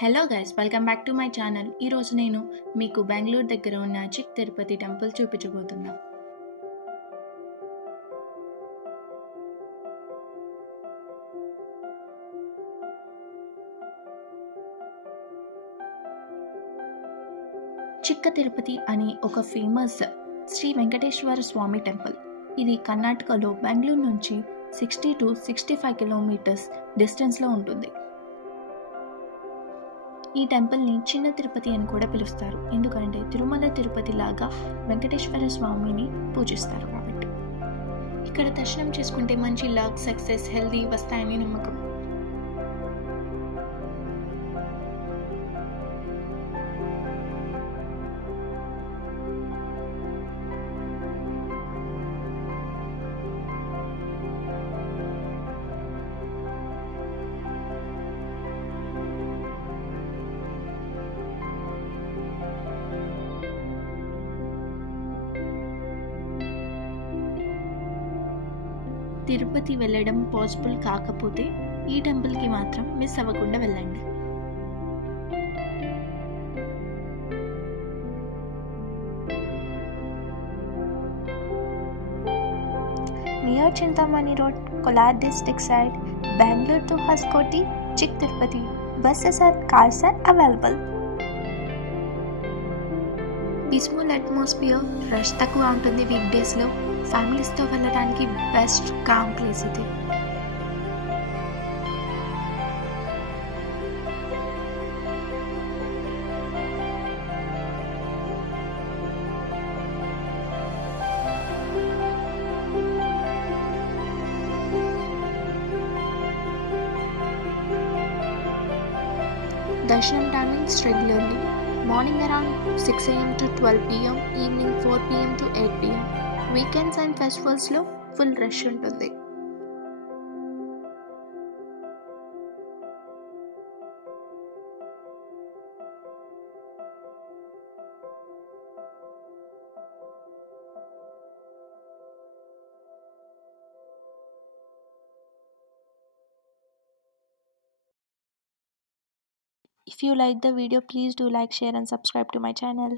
Hello guys, welcome back to my channel. ఈరోజు నేను మీకు బెంగళూరు దగ్గర ఉన్న చిక్ తిరుపతి టెంపుల్ చూపించబోతున్నా. చిక్క తిరుపతి అనే ఒక ఫేమస్ శ్రీ వెంకటేశ్వర స్వామి టెంపుల్. ఇది కర్ణాటకలో బెంగళూరు నుంచి 60 to 65 కిలోమీటర్స్ డిస్టెన్స్లో ఉంటుంది. ఈ టెంపుల్ని చిన్న తిరుపతి అని కూడా పిలుస్తారు, ఎందుకంటే తిరుమల తిరుపతి లాగా వెంకటేశ్వర స్వామిని పూజిస్తారు కాబట్టి. ఇక్కడ దర్శనం చేసుకుంటే మంచి లక్, సక్సెస్, హెల్దీ వస్తాయని నమ్మకం. తిరుపతి వెళ్ళడం పాసిబుల్ కాకపోతే ఈ టెంపుల్కి మాత్రం మిస్ అవ్వకుండా వెళ్ళండి. Near Chintamani Road, Kolar district side, Bangalore to Hoskote, Chik Tirupati. Buses and cars are available. Peaceful atmosphere, rush తక్కువ ఉంటుంది వీక్ డేస్లో. ఫ్యామిలీస్తో వెళ్ళడానికి బెస్ట్ కామ్ ప్లేస్ ఇది. Darshan timings regularly. Morning around 6 a.m. to 12 p.m, evening 4 p.m. to 8 p.m. Weekends and ఫెస్టివల్స్లో full rush ఉంటుంది. If you like the video, please do like, share and subscribe to my channel.